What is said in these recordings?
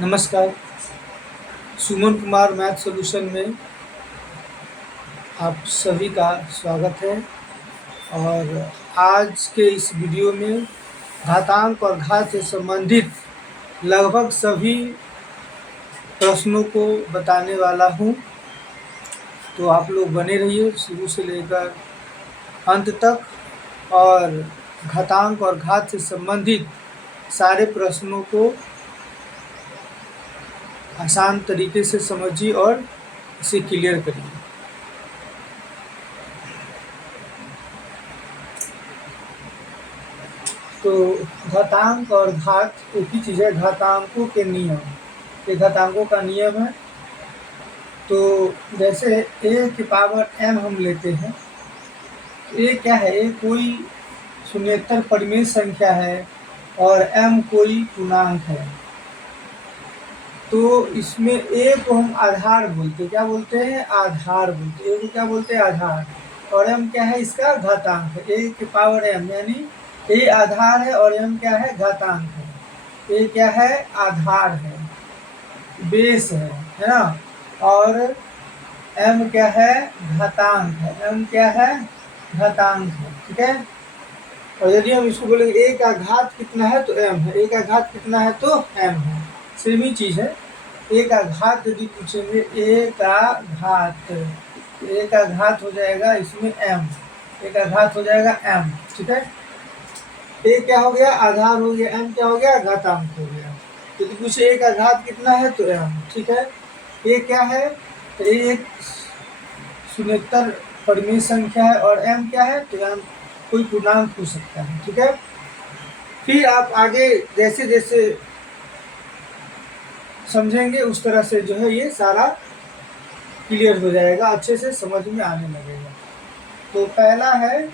नमस्कार। Suman Kumar math solution में आप सभी का स्वागत है। और आज के इस वीडियो में घातांक और घात से संबंधित लगभग सभी प्रश्नों को बताने वाला हूं, तो आप लोग बने रहिए शुरू से लेकर अंत तक और घातांक और घात से संबंधित सारे प्रश्नों को आसान तरीके से समझिए और इसे क्लियर करिए। तो घातांक और घात एक ही चीज़ है। घातांकों के नियम, ये घातांकों का नियम है। तो जैसे a की पावर m हम लेते हैं, a क्या है? a कोई शून्येतर परिमेय संख्या है और m कोई पूर्णांक है। तो इसमें a को हम आधार बोलते हैं। क्या बोलते हैं? आधार बोलते हैं। a को क्या बोलते हैं? आधार। और m क्या है? इसका घातांक है। a की पावर m, यानी a आधार है और m क्या है? घातांक है। a क्या है? आधार है, बेस है ना। और m क्या है? घातांक है। m क्या है? घातांक है। ठीक है। और यदि हम इसको बोलेंगे a का घात कितना है तो m है। a का घात कितना है तो m है। सेम ही चीज है। a का घात यदि पूछेंगे, a का घात हो जाएगा इसमें m, a का घात हो जाएगा m। ठीक है। a क्या हो गया? आधार हो गया। m क्या हो गया? घातांक हो गया। यदि पूछे a का घात कितना है तो m। ठीक है। a क्या है? तो a एक शून्येतर परिमेय संख्या है और m क्या है? तो m कोई पूर्णांक हो सकता है। ठीक है। फिर आप आगे जैसे जैसे समझेंगे उस तरह से जो है ये सारा क्लियर हो जाएगा, अच्छे से समझ में आने लगेगा। तो पहला है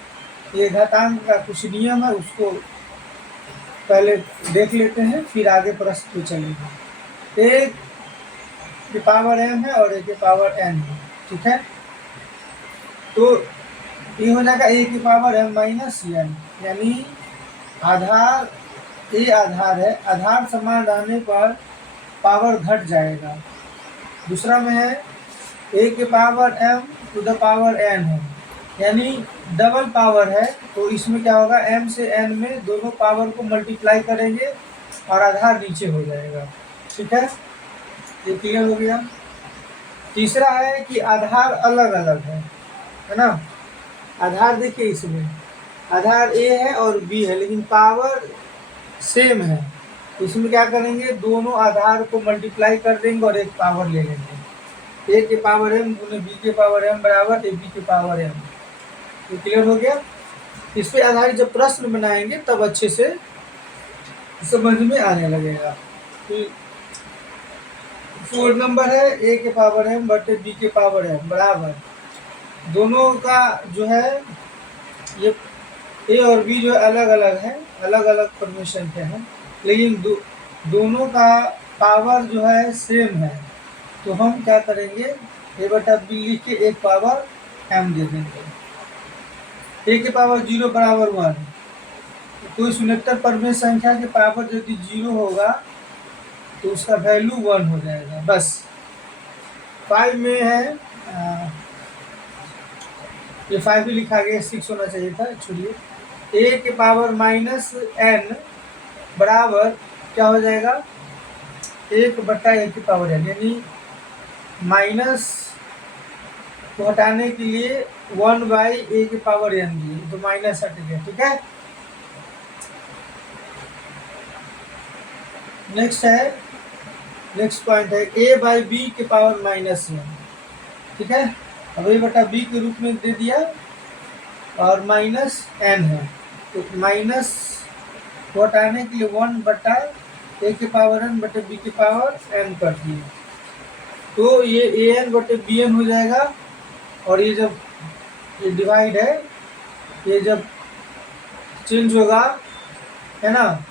ये घातांक का कुछ नियम है, उसको पहले देख लेते हैं, फिर आगे प्रश्न पे चलेंगे। a की पावर m है और a की पावर n है। ठीक है। तो ये हो जाएगा a की पावर m माइनस n, यानी आधार a आधार है, आधार समान रहने पर पावर घट जाएगा। दूसरा में है a के power m to the power n है, यानी डबल पावर है। तो इसमें क्या होगा? m से n में दोनों पावर को मल्टीप्लाई करेंगे और आधार नीचे हो जाएगा। ठीक है। ये क्लियर हो गया। तीसरा है कि आधार अलग अलग है ना। आधार देखिए, इसमें आधार a है और b है, लेकिन पावर सेम है। इसमें क्या करेंगे? दोनों आधार को मल्टीप्लाई कर देंगे और एक पावर ले लेंगे। a के पावर m गुने b के पावर m बराबर ab के पावर m। ये क्लियर हो गया। इस पे आधारित जब प्रश्न बनाएंगे तब अच्छे से समझ में आने लगेगा। तो 4 नंबर है a के पावर m बटे b के पावर m बराबर, दोनों का जो है ये a और b जो अलग अलग है, अलग अलग परिमेय संख्या है, लेकिन दोनों का पावर जो है सेम है। तो हम क्या करेंगे? a बटा b लिख के एक पावर m दे देंगे। a के पावर 0 बराबर 1। कोई शून्येतर परिमेय संख्या के पावर यदि 0 होगा तो उसका वैल्यू 1 हो जाएगा, बस। 5 में है ये 5 ही लिखा गया, 6 होना चाहिए था, छोड़िए। a के पावर माइनस n बराबर क्या हो जाएगा? 1 बटा a की पावर n, यानी माइनस को हटाने के लिए 1 बाई a की पावर n दिए तो माइनस हट गया। ठीक है। नेक्स्ट पॉइंट है a बाई b के पावर माइनस n। ठीक है। अब a बटा b के रूप में दे दिया और माइनस n है, तो माइनस को हटाने के लिए 1 बटा a के पावर n बटे b के पावर n कर दिए, तो ये an बटे bn हो जाएगा। और ये जब ये डिवाइड है, ये जब चेंज होगा है ना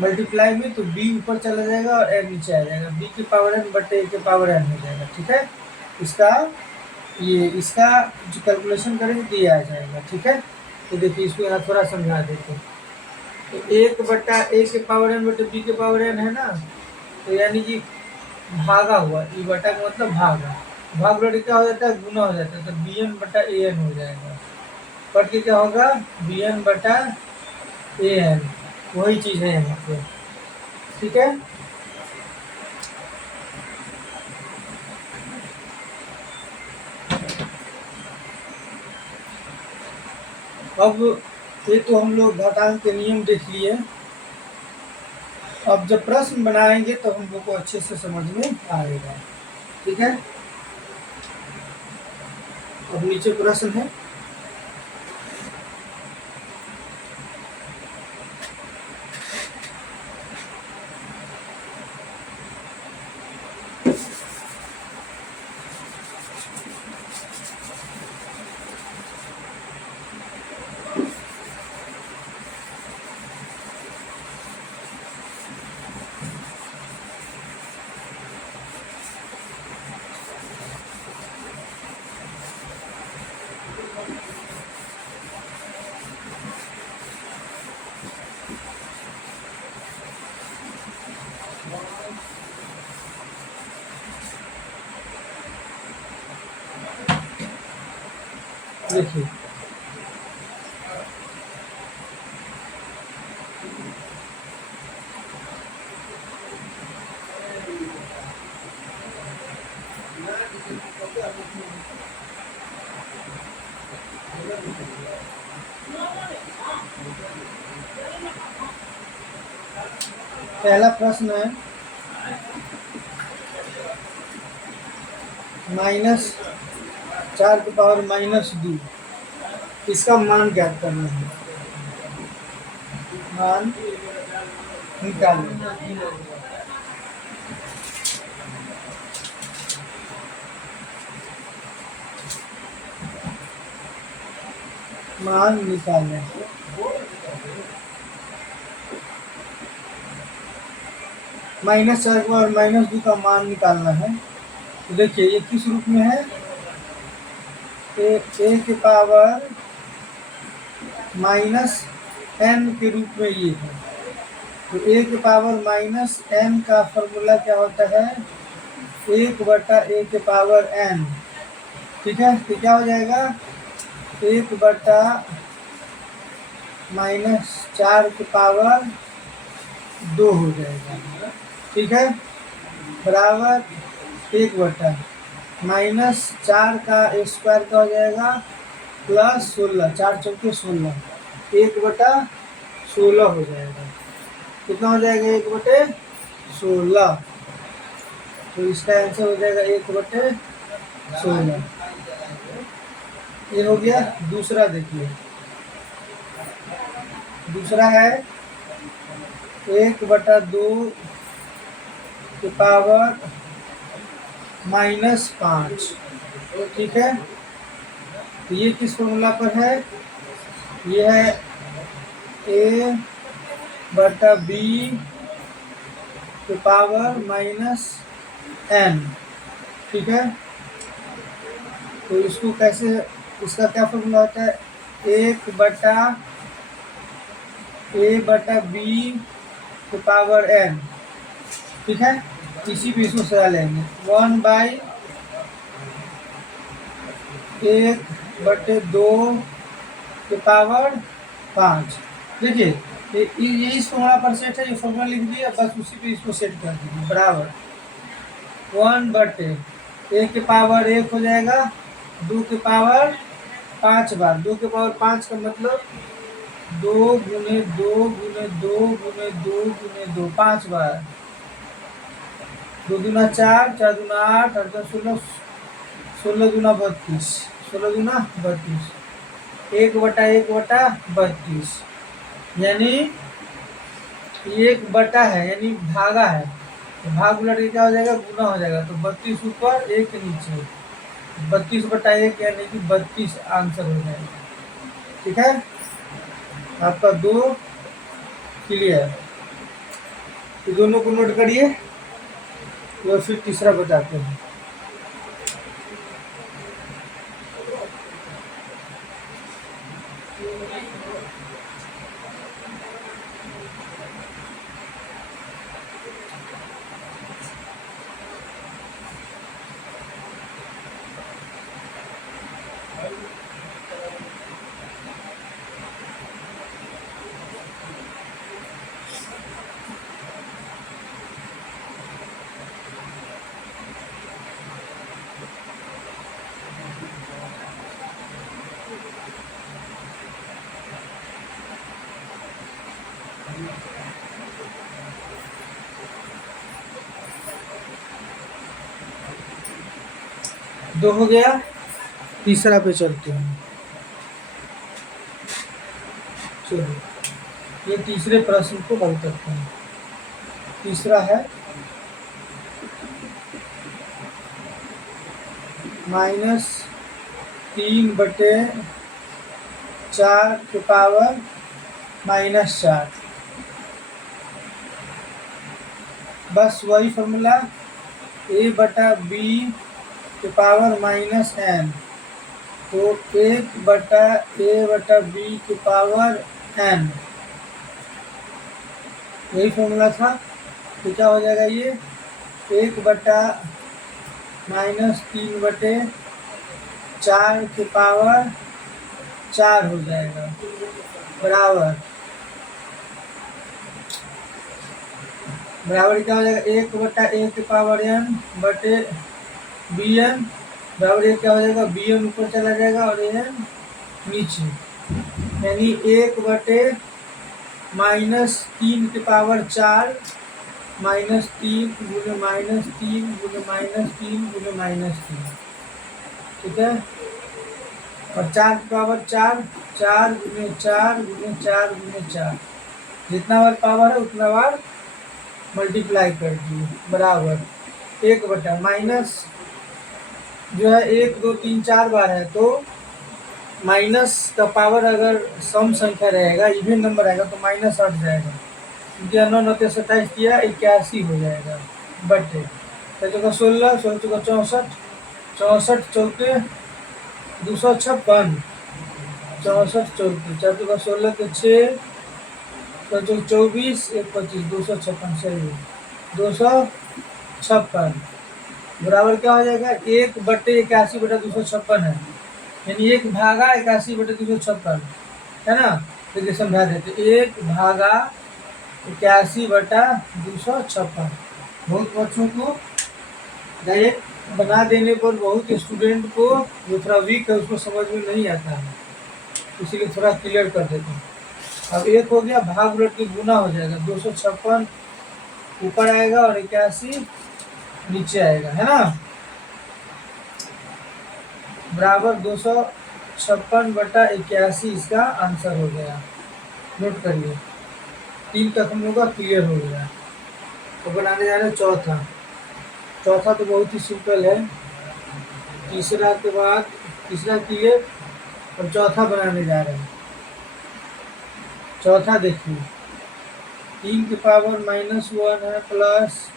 मल्टीप्लाई में, तो b ऊपर चला जाएगा और n नीचे आ जाएगा, b के पावर n बटे a के पावर n हो जाएगा। ठीक है। इसका जो कैलकुलेशन करेंगे तो ये आ जाएगा। ठीक है। तो देखिए इसको यहाँ थोड़ा समझा देते हैं। तो 1 बटा a के पावर n बटे b के पावर n है ना, तो यानी कि भागा हुआ, ई बटा का मतलब भागा, भाग लौट के क्या हो जाता है, गुना हो जाता है, तो बी एन बटा ए एन हो जाएगा। कट के क्या होगा, बी एन बटा ए एन, वही चीज़ है यहाँ पे। ठीक है, अब ये तो हम लोग घातांक के नियम देख लिए। अब जब प्रश्न बनाएंगे तो हम लोग को अच्छे से समझ में आएगा। ठीक है, अब नीचे प्रश्न है, देखिए पहला प्रश्न है -4⁻2, इसका मान ज्ञात करना है, मान निकालना। मान निकालना, -4⁻2 का मान निकालना है। तो देखिए ये किस रूप में है, ए के पावर -n के रूप में ये है। तो ए के पावर -n का फॉर्मूला क्या होता है, 1/a के पावर n। ठीक है, तो क्या हो जाएगा, 1/-4 के पावर 2 हो जाएगा। ठीक है, बराबर 1/-4 का स्क्वायर का हो जाएगा +16, 4×4 = 1/16 हो जाएगा। कितना हो जाएगा, 1/16। तो इसका आंसर हो जाएगा 1/16। ये हो गया। दूसरा देखिए, दूसरा है 1/2 के पावर -5। ठीक है, तो ये किस फॉर्मूला पर है, ये है a/b के पावर -n। ठीक है, तो इसको कैसे, इसका क्या फॉर्मूला होता है, 1/a/b के पावर n। ठीक है, इसी पे इसको सजा लेंगे, 1/1/2 के पावर 5। देखिए ये इस फॉर्मूला पर सेट है, ये फॉर्मूला लिख दिया, बस उसी पे इसको सेट कर दीजिए, बराबर 1/a के पावर 1 हो जाएगा, 2 के पावर 5 बार, 2 के पावर 5 का मतलब 2 × 2 × 2 × 2 × 2, 5 बार, 2 दूना 4, 4 दूना 8, 8 दूना 16, 16 दूना 32, 16 दूना 32, 1/1/32, यानी 1 है, यानी भागा है, तो भाग उलट के क्या हो जाएगा, गुना हो जाएगा। तो 32 ऊपर 1 नीचे, 32/1 यानी कि 32 आंसर हो जाएगा। ठीक है, आपका 2 क्लियर। तो दोनों को नोट करिए, तो फिर तीसरा बताते हैं। दो हो गया, तीसरा पे चलते हैं। चलो ये तीसरे प्रश्न को हल करते हैं। तीसरा है -3/4 के पावर -4। बस वही फॉर्मूला, a/b के पावर -n, तो 1/a/b के पावर n, यही फॉर्मूला था। तो क्या हो जाएगा ये 1/-3/4 के पावर 4 हो जाएगा, बराबर क्या हो जाएगा 1/a के पावर n बटे bn, बराबर ये क्या हो जाएगा bn ऊपर चला जाएगा और ये नीचे, यानी 1/-3 के पावर 4 -3 गुने -3 गुने -3 गुने -3, ठीक है। और 4 की पावर 4, 4 गुने 4 गुने 4 गुने 4, जितना बार पावर है उतना बार मल्टीप्लाई कर दिए, बराबर 1/, माइनस जो है 1 2 3 4 बार है, तो माइनस का पावर अगर सम संख्या रहेगा, इवन नंबर रहेगा तो माइनस हट जाएगा, क्योंकि 9 9 27 किया 81 हो जाएगा, बटे 16 16 16 64 64 चौके 256 64 चौके 4 16 के 6 24 1 25 256 सही 256, बराबर क्या हो जाएगा 1/81/256 है, यानी 1/81/256 है ना। तो समझा देते 1/81/256। बहुत बच्चों को डायरेक्ट बना देने पर बहुत स्टूडेंट को जो थोड़ा वीक है उसको समझ में नहीं आता है, इसीलिए थोड़ा क्लियर कर देते हैं। अब 1 हो गया, भाग उलट के गुना हो जाएगा, 256 ऊपर आएगा और 81 नीचे आएगा, है ना, बराबर 256/81 इसका आंसर हो गया। नोट करिए, 3 तक हम लोग का क्लियर हो गया। तो बनाने जा रहे हैं चौथा। चौथा तो बहुत ही सिंपल है, तीसरा के बाद तीसरा क्लियर और चौथा बनाने जा रहे हैं। चौथा देखिए 3 की पावर -1 है, प्लस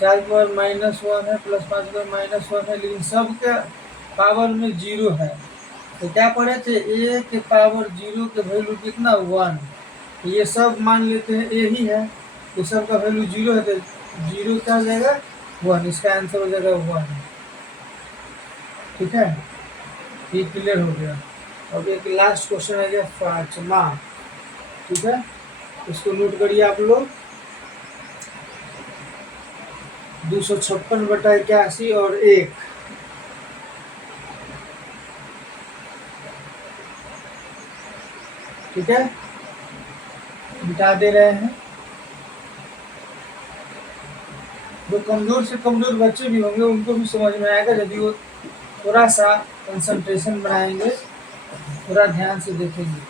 4 की पावर -1 है, प्लस 5 की पावर -1 है, लेकिन सब के पावर में 0 है। तो क्या पढ़े थे, a के पावर 0 के वैल्यू कितना 1, ये सब मान लेते हैं a ही है, तो सब का वैल्यू 0 है, तो 0 क्या हो जाएगा 1, इसका आंसर हो जाएगा 1, ठीक है। ये क्लियर हो गया। अब एक लास्ट क्वेश्चन है 5वां, ठीक है, इसको नोट करिए आप लोग। 256/81 और 1, ठीक है, मिटा दे रहे हैं। जो कमजोर से कमजोर बच्चे भी होंगे उनको भी समझ में आएगा, यदि वो थोड़ा सा कंसंट्रेशन बनाएंगे, थोड़ा ध्यान से देखेंगे।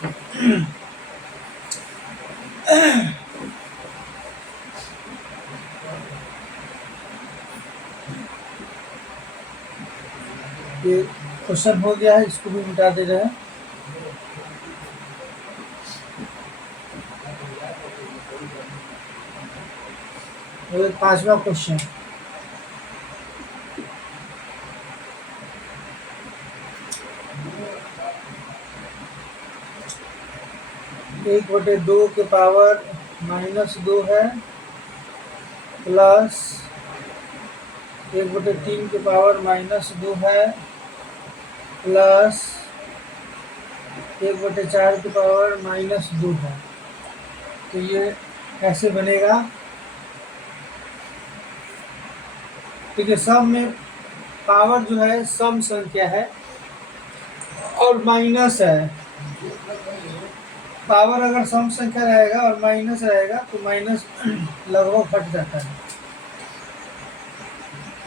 ये क्वेश्चन हो गया है, इसको भी मिटा दे रहे हैं। और 5वां क्वेश्चन, एक बटे 2 के पावर -2 है, प्लस 1/3 के पावर -2 है, प्लस 1/4 के पावर -2 है। तो ये कैसे बनेगा, ठीक है। सम में पावर जो है सम संख्या है और माइनस है, पावर अगर सम संख्या रहेगा और माइनस रहेगा तो माइनस लगभग हट जाता है।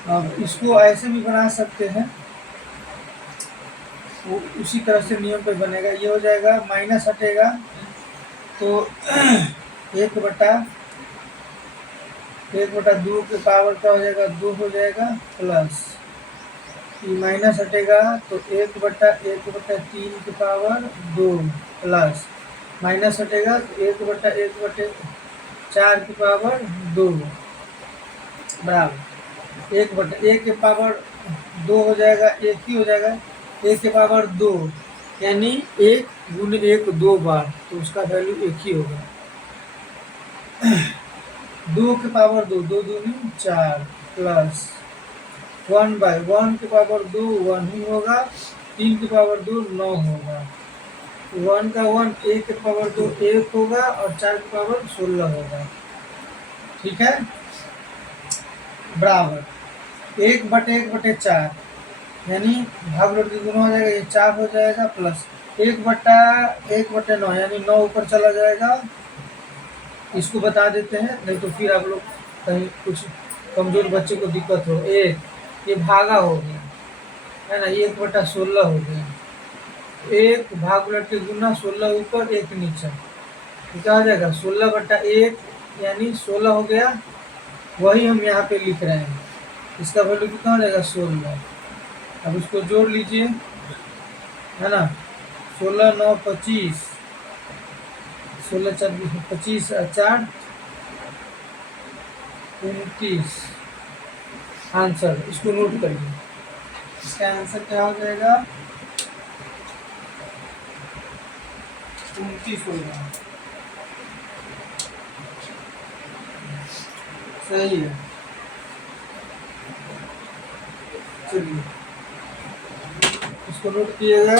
अब इसको ऐसे भी बना सकते हैं, वो उसी तरह से नियम पे बनेगा। ये हो जाएगा, माइनस हटेगा तो 1/2 के पावर क्या हो जाएगा, 2 हो जाएगा, प्लस ये माइनस हटेगा तो 1/3 के पावर 2 प्लस माइनस हटेगा तो 1/4 की पावर 2 बराबर 1/1 के पावर 2 हो जाएगा, 1 ही हो जाएगा, 1 के पावर 2 यानी 1 गुने 1 2 बार, तो उसका वैल्यू 1 ही होगा। 2 के पावर 2, 2 दूनी 4 प्लस 1/1 के पावर 2 1 ही होगा, 3 के पावर 2 9 होगा, 1 का 1 1 के पावर 2 1 होगा और 4 के पावर 16 होगा। ठीक है, बराबर 1/1/4 यानी भाग लौट के गुना हो जाएगा, ये 4 हो जाएगा, प्लस 1/1/9 यानी 9 ऊपर चला जाएगा। इसको बता देते हैं, नहीं तो फिर आप लोग कहीं कुछ कमजोर बच्चे को दिक्कत हो। ये भागा हो गया है ना, 1/16 हो गया, 1 भाग उलट के गुना 16 ऊपर 1 नीचे, तो क्या हो जाएगा 16/1 यानी 16 हो गया। वही हम यहाँ पे लिख रहे हैं, इसका वैल्यू कितना हो जाएगा 16। अब इसको जोड़ लीजिए, है ना, 16 9 25, 16 4 25 4 29 आंसर। इसको नोट करिए, इसका आंसर क्या हो जाएगा 29 होगा। सही है, चलिए इसको नोट किएगा।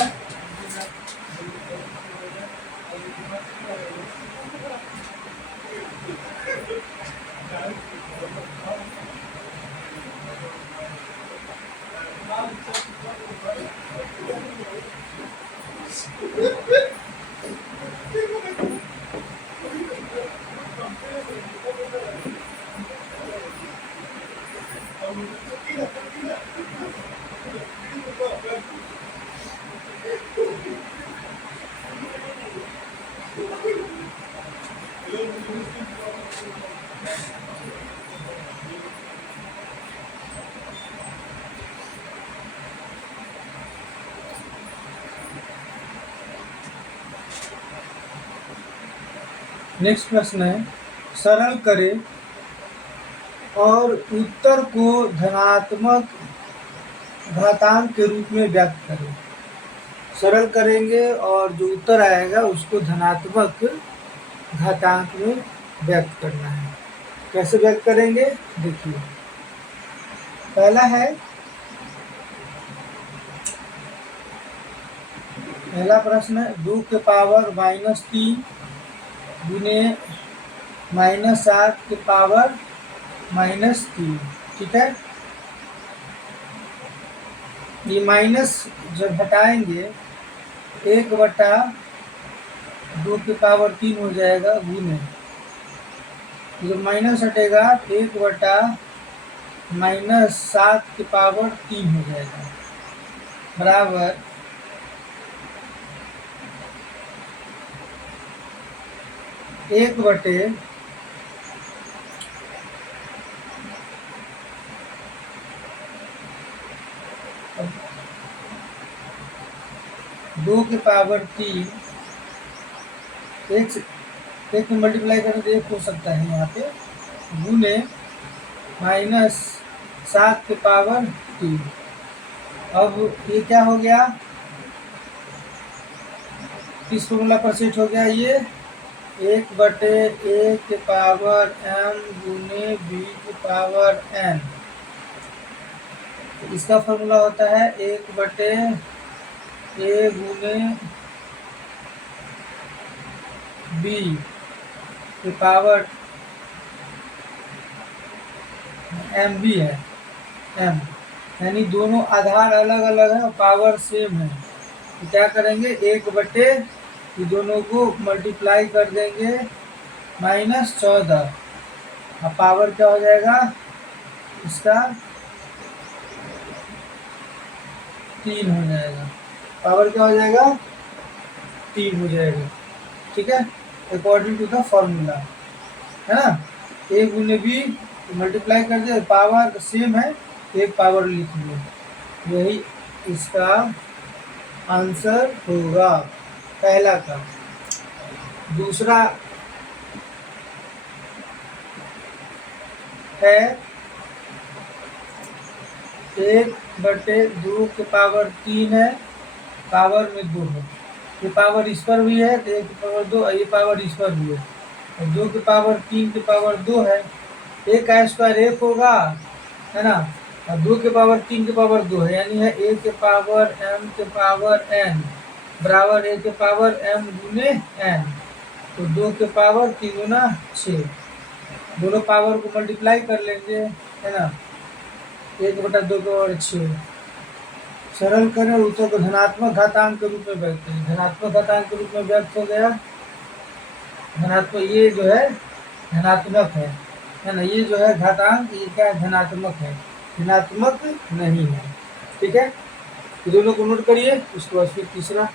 नेक्स्ट प्रश्न है, सरल करें और उत्तर को धनात्मक घातांक के रूप में व्यक्त करें। सरल करेंगे और जो उत्तर आएगा उसको धनात्मक घातांक में व्यक्त करना है। कैसे व्यक्त करेंगे देखिए, पहला है, पहला प्रश्न है 2 के पावर -3 गुने -7 के पावर -3। ठीक है, ये माइनस जब हटाएंगे 1/2 के पावर 3 हो जाएगा, गुने जब माइनस हटेगा 1/-7 के पावर 3 हो जाएगा, बराबर 1/2 के पावर 3, एक में मल्टीप्लाई करें तो 1 हो सकता है यहाँ पे, गुने -7 के पावर 3। अब ये क्या हो गया, किस फॉर्मूला पर सेट हो गया, ये 1/a के पावर m गुने b के पावर n। तो इसका फॉर्मूला होता है 1/a गुने b के पावर m भी है, m यानी दोनों आधार अलग अलग है और पावर सेम है। तो क्या करेंगे 1/a ये दोनों को मल्टीप्लाई कर देंगे -14। अब पावर क्या हो जाएगा इसका 3 हो जाएगा। पावर क्या हो जाएगा 3 हो जाएगा। ठीक है, अकॉर्डिंग टू द फॉर्मूला, है ना। ए गुने बी मल्टीप्लाई कर दे, पावर सेम है, एक पावर लिख लो। यही इसका आंसर होगा पहला का। दूसरा है 1/2 के पावर 3 है, पावर में 2 है। ये पावर इस पर भी है तो 1 की पावर 2, ये पावर इस पर भी है, और 2 की पावर 3 की पावर 2 है। 1 का स्क्वायर 1 होगा, है ना, और 2 के पावर 3 के पावर 2 है, यानी है a के पावर m के पावर n बराबर a के पावर m गुने n। तो 2 के पावर 3 गुना 6, दोनों पावर को मल्टीप्लाई कर लेंगे, है ना। 1/2 के पावर 6 सरल करें, उत्तर को धनात्मक घातांक के रूप में व्यक्त करें। धनात्मक घातांक के रूप में व्यक्त हो गया धनात्मक, ये जो है धनात्मक है ना, ये जो है घातांक, ये क्या धनात्मक है, ऋणात्मक नहीं है। ठीक है, दोनों को नोट करिए। उसके बाद फिर तीसरा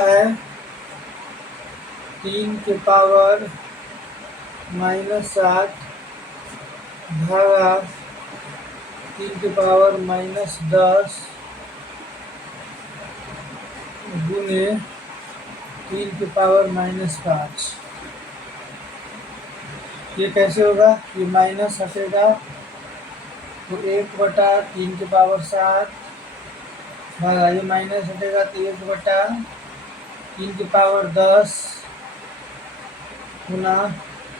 है 3 के पावर -7 भागा 3 के पावर -10 गुने 3 के पावर -5। ये कैसे होगा, ये माइनस हटेगा तो 1/3 के पावर 7 भागा, ये माइनस हटेगा तो 1/3 के पावर 10 गुना,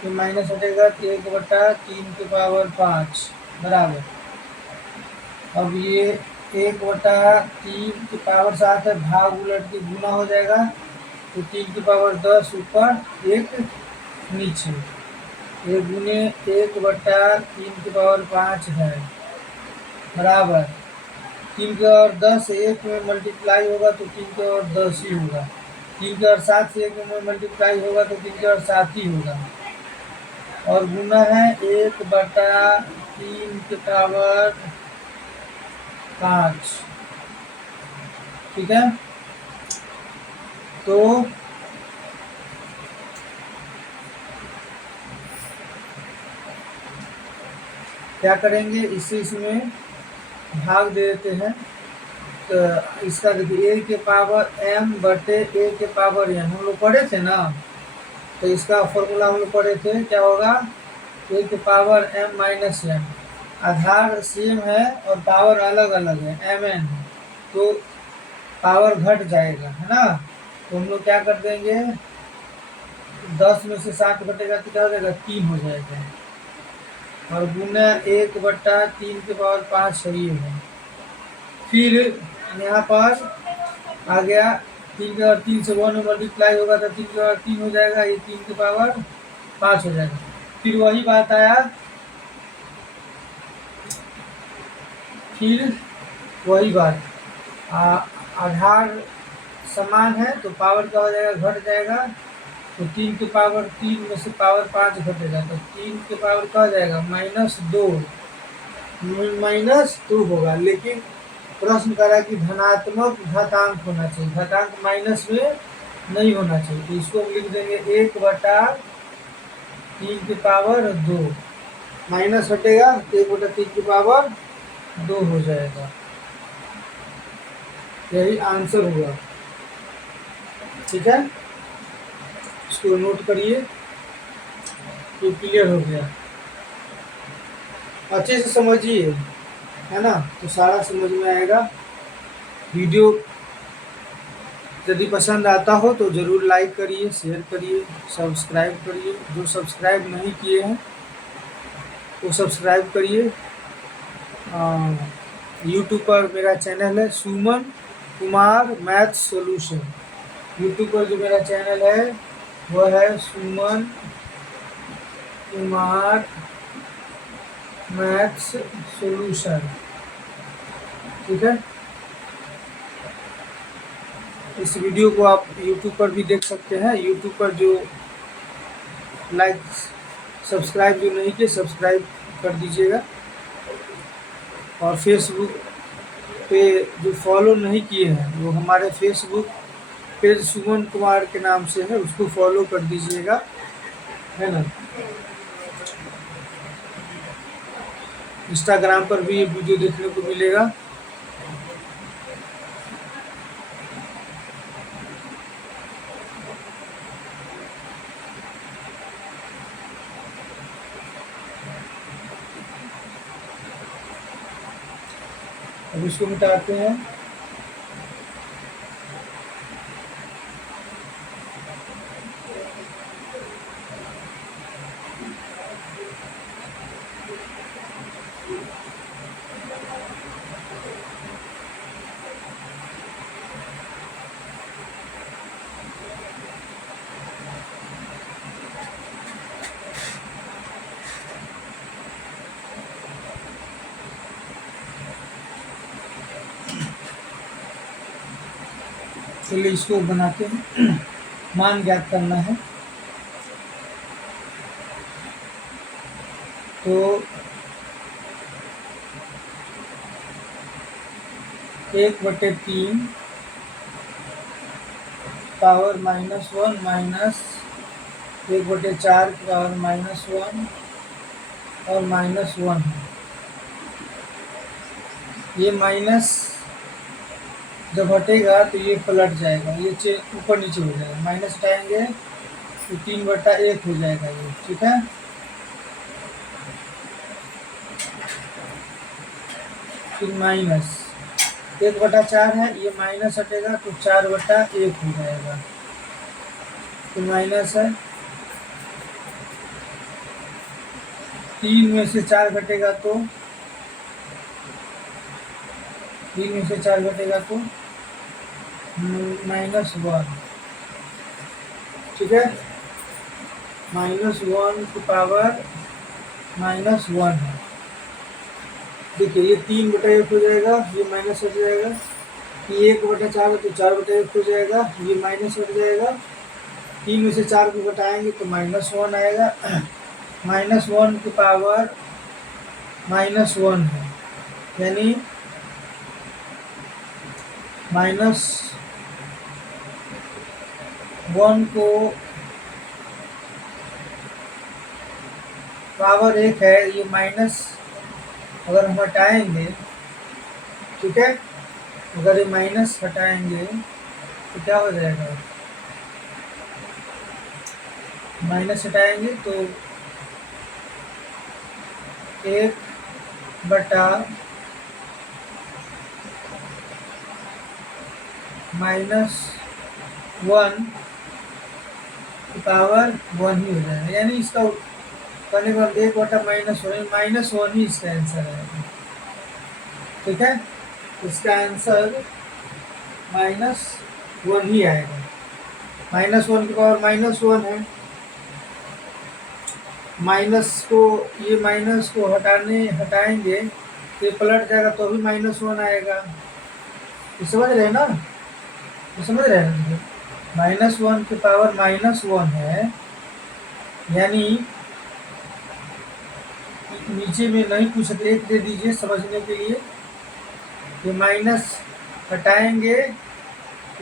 ये माइनस हटेगा तो 1/3 के पावर 5 बराबर। अब ये 1/3 के पावर 7 है, भाग उलट के गुना हो जाएगा, तो 3 की पावर 10 ऊपर 1 नीचे, ये गुने 1/3 की पावर 5 है बराबर 3 के और 10 1 में मल्टीप्लाई होगा तो 3 के और 10 ही होगा। 3 के और 7 से 1 में मल्टीप्लाई होगा तो 3 के और 7 ही होगा, और गुना है 1/3 के पावर 5। ठीक है, तो क्या करेंगे, इसे इसमें भाग दे देते हैं। तो इसका देखिए a के पावर m बटे a के पावर n हम लोग पढ़े थे ना, तो इसका फॉर्मूला हम लोग पढ़े थे, क्या होगा a के पावर m माइनस n, आधार सेम है और पावर अलग अलग है, mn है, तो पावर घट जाएगा, है ना। तो हम लोग क्या कर देंगे, 10 में से 7 घटेगा तो क्या हो जाएगा 3 हो जाएगा, और गुना 1/3 के पावर 5 ये है। फिर यहाँ पर आ गया 3 के और 3 से 1 में मल्टीप्लाई होगा तो 3 के और 3 हो जाएगा, ये 3 के पावर 5 हो जाएगा। फिर वही बात आया, फिर वही बात, आधार समान है तो पावर क्या हो जाएगा घट जाएगा, तो 3 के पावर 3 में से पावर 5 घटेगा, तो 3 के पावर क्या हो जाएगा -2 होगा। लेकिन प्रश्न करा कि धनात्मक घातांक होना चाहिए, घातांक माइनस में नहीं होना चाहिए, तो इसको हम लिख देंगे 1/3 की पावर 2, माइनस हटेगा 1/3 की पावर 2 हो जाएगा। यही आंसर हुआ। ठीक है, इसको नोट करिए, ये क्लियर हो गया। अच्छे से समझिए, है ना, तो सारा समझ में आएगा। वीडियो यदि पसंद आता हो तो ज़रूर लाइक करिए, शेयर करिए, सब्सक्राइब करिए। जो सब्सक्राइब नहीं किए हैं वो सब्सक्राइब करिए। यूट्यूब पर मेरा चैनल है Suman Kumar math solution. YouTube पर जो मेरा चैनल है वह है सुमन कुमार मैथ्स सॉल्यूशन। ठीक है, इस वीडियो को आप यूट्यूब पर भी देख सकते हैं। यूट्यूब पर जो लाइक सब्सक्राइब जो नहीं किए सब्सक्राइब कर दीजिएगा, और फेसबुक पे जो फॉलो नहीं किए हैं वो हमारे फेसबुक पेज सुमन कुमार के नाम से है, उसको फॉलो कर दीजिएगा, है ना। इंस्टाग्राम पर भी ये वीडियो देखने को मिलेगा। अब इसको मिटाते हैं। चलिए इसको बनाते हैं। मान ज्ञात करना है, तो 1/3 पावर -1 माइनस 1/4 पावर -1 और -1 है। ये माइनस जब हटेगा तो ये पलट जाएगा, ये ऊपर नीचे हो जाएगा। माइनस हटाएंगे तो 3/1 हो जाएगा ये। ठीक है, फिर माइनस 1/4 है, ये माइनस हटेगा तो 4/1 हो जाएगा। फिर माइनस है, 3 में से 4 घटेगा तो 3 में से 4 घटेगा तो -1। ठीक है, -1 की पावर -1 है। देखिए ये 3/1 हो जाएगा, ये माइनस हट जाएगा। ये 1/4 है तो 4/1 हो जाएगा, ये माइनस हट जाएगा। 3 में से 4 को घटाएंगे तो -1 आएगा। -1 की पावर -1 है, यानी -1 को पावर 1 है, ये माइनस अगर हम हटाएंगे, ठीक है, अगर ये माइनस हटाएंगे तो क्या हो जाएगा, माइनस हटाएंगे तो 1/-1 की पावर 1 ही हो जाएगा। यानी इसका करने के बाद 1/-1 ही इसका आंसर है। ठीक है, इसका आंसर -1 ही आएगा। -1 की पावर -1 है। माइनस को ये माइनस को हटाएंगे तो ये पलट जाएगा तो भी -1 आएगा। ये समझ रहे हैं ना, ये समझ रहे हैं। -1 की पावर -1 है, यानी नीचे में नहीं पूछ सकते, 1 दे दीजिए समझने के लिए। ये माइनस हटाएंगे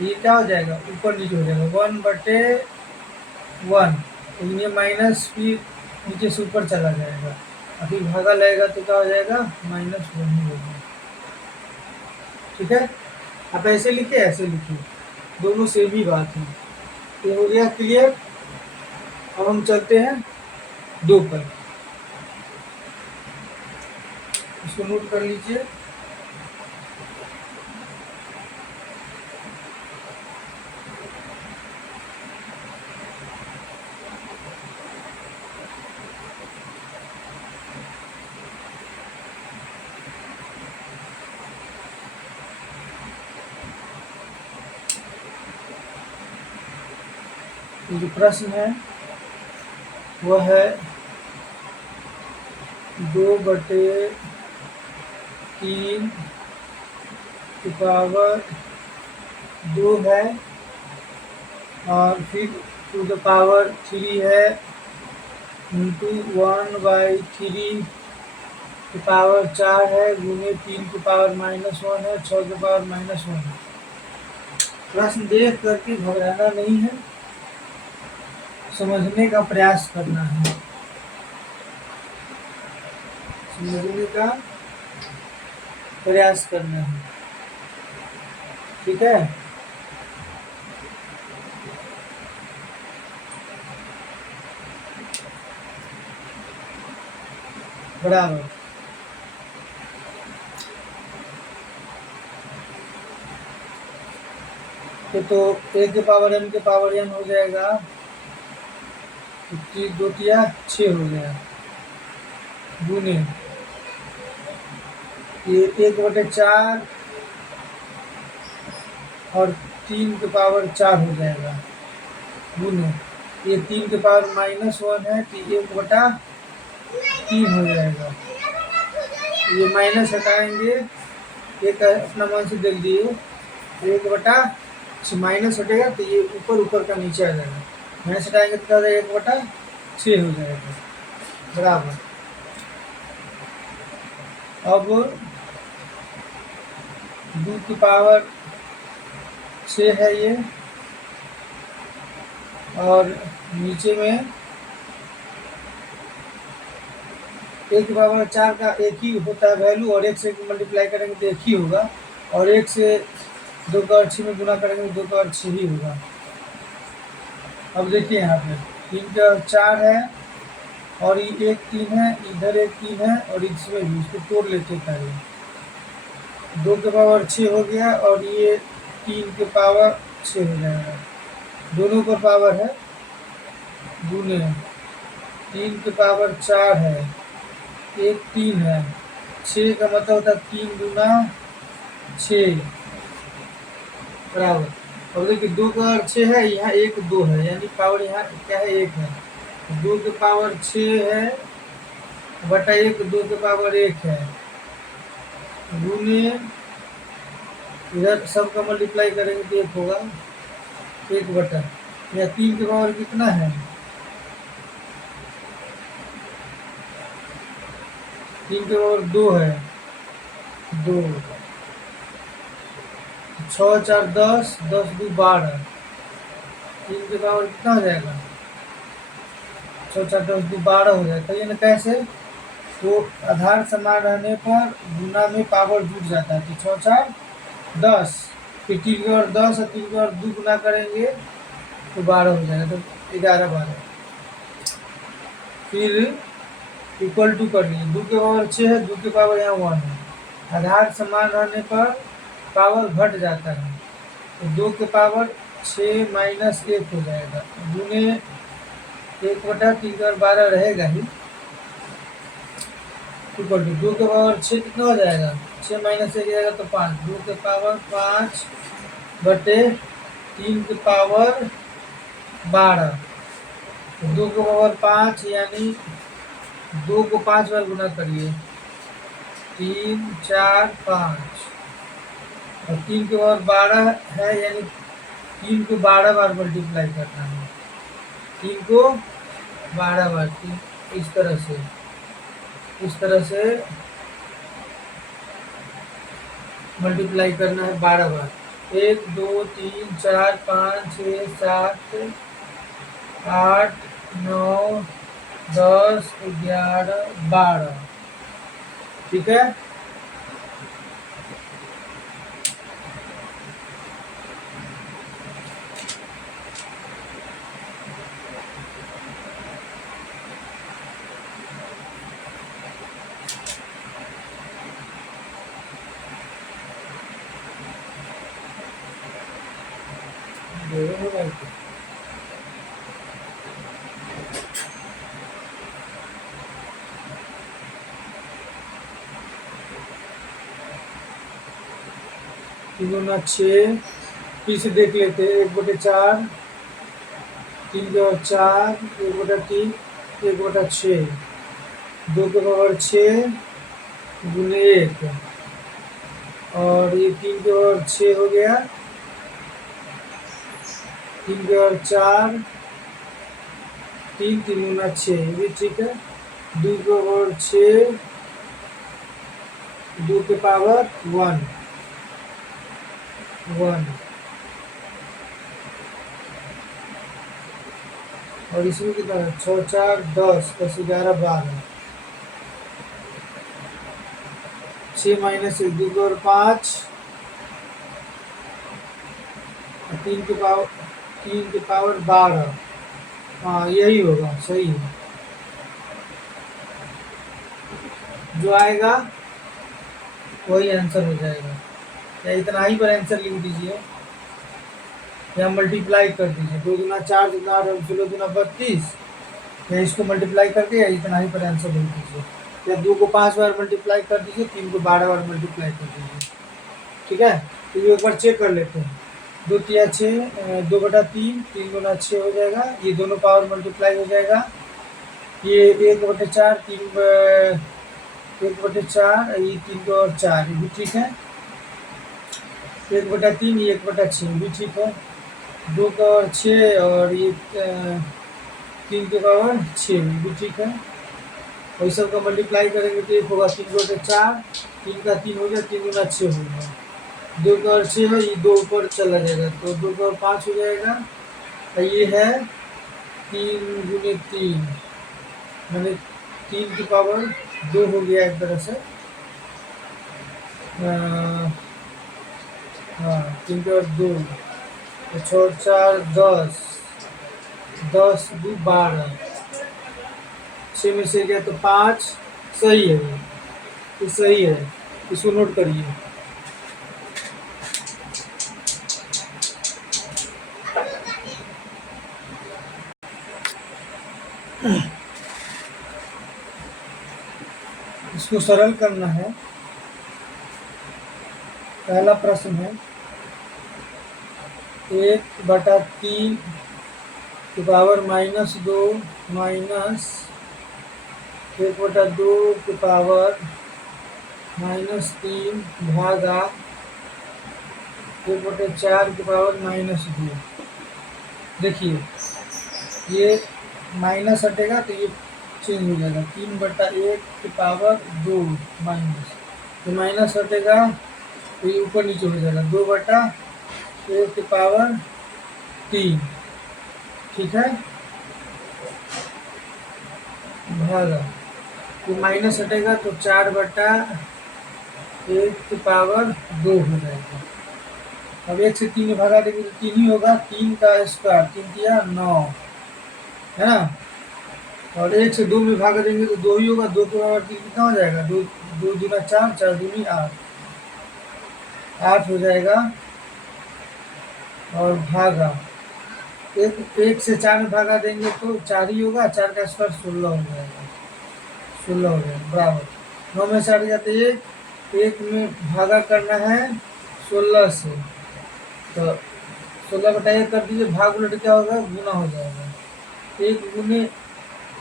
ये क्या हो जाएगा, ऊपर नीचे हो जाएगा, 1/1। लेकिन ये माइनस भी नीचे से ऊपर चला जाएगा, अभी भागा लगेगा तो क्या हो जाएगा, -1 ही होगा। ठीक है, आप ऐसे लिखे ऐसे लिखिए, दोनों सेम ही बात है। ये हो गया क्लियर। अब हम चलते हैं 2 पर, इसको नोट कर लीजिए। जो प्रश्न है वह है 2/3 की पावर 2 है, और फिर 2 की पावर 3 है, इंटू 1/3 की पावर 4 है, गुने 3 की पावर -1 है, 6 की पावर -1 है। प्रश्न देख करके घबराना नहीं है, समझने का प्रयास करना है, समझने का प्रयास करना है, ठीक है। बराबर। तो 1 के पावर n हो जाएगा, 2 तिया 6 हो गया, गुने ये 1/4 और 3 की पावर 4 हो जाएगा, गुने ये 3 की पावर-1 है, तो 1/3 हो जाएगा। ये माइनस हटाएंगे, एक अपना मन से देख दिए, 1/माइनस हटेगा तो ये ऊपर का नीचे आ जाएगा, माइनस हटाएंगे तो 1/6 हो जाएगा, बराबर। अब 2 की पावर 6 है ये, और नीचे में 1/4 का एक ही होता है वैल्यू, और 1 से मल्टीप्लाई करेंगे तो 1 ही होगा, और 1 से 2 की पावर 6 में गुना करेंगे तो 2 की पावर 6 ही होगा। अब देखिए यहाँ पे 3 की पावर 4 है, और ये 1 3 है, इधर 1 3 है, और इसमें भी, इसको तोड़ लेते पहले। 2 की पावर 6 हो गया, और ये 3 की पावर 6 हो जाएगा, दोनों का पावर है, गुने 3 की पावर 4 है, 1 3 है, 6 का मतलब होता है 3 गुना 6, बराबर। और देखिए 2 की पावर 6 है, यहाँ 1 2 है, यानी पावर यहाँ क्या है, 1 है, 2 की पावर 6 है बटा 1, 2 की पावर 1 है, गुने इधर सबका मल्टीप्लाई करेंगे तो 1 होगा, 1/, या 3 की पावर कितना है, 3 की पावर 2 है, 2, 6 4 10, 10 2 12, 3 की पावर कितना हो जाएगा, 6 4 10 2 12 हो जाएगा। ये ना कैसे, तो आधार समान रहने पर गुना में पावर जुट जाता है, तो 6 4 10, फिर 3 की पावर 10 और 3 की पावर 2 गुना करेंगे तो 12 हो जाएगा, तो 11 12, फिर इक्वल टू कर लीजिए, 2 की पावर 6 है, 2 की पावर यहाँ 1 है, आधार समान रहने पर पावर घट जाता है, तो 2 की पावर 6 - 1 हो जाएगा, गुने 1/3 रहेगा ही, इक्वल टू 2 की पावर 6 कितना हो जाएगा, 6 - 1 जाएगा तो 5, 2 की पावर 5 बटे 3 की पावर 12, 2 की पावर 5 यानी 2 को 5 बार गुना करिए, 3 4 5, और 3 की पावर 12 है, यानी 3 को 12 बार मल्टीप्लाई करना है, 3 को 12 बार, इस तरह से मल्टीप्लाई करना है 12 बार, 1 2 3 4 5 6 7 8 9 10 11 12, ठीक है। दोनों होगा तो तीन गुना 6, फिर से देख लेते हैं। 1/4, 3 के पावर 4, 1/3, 1/6, 2 के पावर 6 गुने 1, और ये 3 के पावर 6 हो गया, 3 के पावर 4, 3, 3 गुना 6, ये भी ठीक है। 2 के पावर 6, 2 के पावर 1, 1, और इसमें कितना है? 6, 4, 10, 10, 11, 12, 6 माइनस 1, 2 के पावर 5, 3 के पावर 12। हाँ, यही होगा, सही है। जो आएगा वही आंसर हो जाएगा। या इतना ही पर आंसर लिख दीजिए, या मल्टीप्लाई कर दीजिए। 2 दूना 4, 2 दूना 8, 16 दूना 32, या इसको मल्टीप्लाई करके या इतना ही पर आंसर लिख दीजिए। या 2 को 5 बार मल्टीप्लाई कर दीजिए, 3 को 12 बार मल्टीप्लाई कर दीजिए। ठीक है, तो ये एक बार चेक कर लेते हैं। 2 तिया 6, 2/3, 3 गुना 6 हो जाएगा। ये दोनों पावर मल्टीप्लाई हो जाएगा। ये 1/4, 1/4, ये 3 को और 4, ये भी ठीक है। 1/3, ये 1/6 भी ठीक है। 2 का और 6, और ये 3 के पावर 6 भी ठीक है। और सब का मल्टीप्लाई करेंगे तो 1 होगा। 3/4, 3 का 3 हो गया, 3 गुना 6 हो गया। 2 का और 6 है, ये 2 ऊपर चला जाएगा, तो 2 का और 5 हो जाएगा। और ये है 3 गुने 3, मैंने 3 की पावर 2 हो गया एक तरह से। हाँ, 3 की पावर 2, 6, 4, 10, 10, 2, 12, 6 में से गया तो 5, सही है। ये सही है, इसको नोट करिए। इसको सरल करना है। पहला प्रश्न है 1/3 की पावर -2 माइनस 1/2 की पावर -3 भागा 1/4 की पावर -2। देखिए, ये माइनस हटेगा तो ये चेंज हो जाएगा। 3/1 की पावर 2 माइनस, तो माइनस हटेगा तो ये ऊपर नीचे हो जाएगा। 2/1 की पावर 3, ठीक है, भागा, तो माइनस हटेगा तो 4/1 की पावर 2 हो जाएगा। अब 1 से 3 में भागा देंगे तो 3 ही होगा। 3 का स्क्वायर, 3 किया 9, है ना। और 1 से 2 में भाग देंगे तो 2 ही होगा। 2 के पावर 3 कितना हो जाएगा? 2, 2 दूना 4, 4 दूनी 8, 8 हो जाएगा। और भागा, 1 से 4 में भागा देंगे तो 4 ही होगा। 4 का स्क्वायर 16 हो जाएगा, 16 हो जाएगा, बराबर। 9 में से हट जाते 1 में भागा करना है 16 से, तो 16/1 कर दीजिए। भाग उलट क्या होगा? गुना हो जाएगा। 1 गुने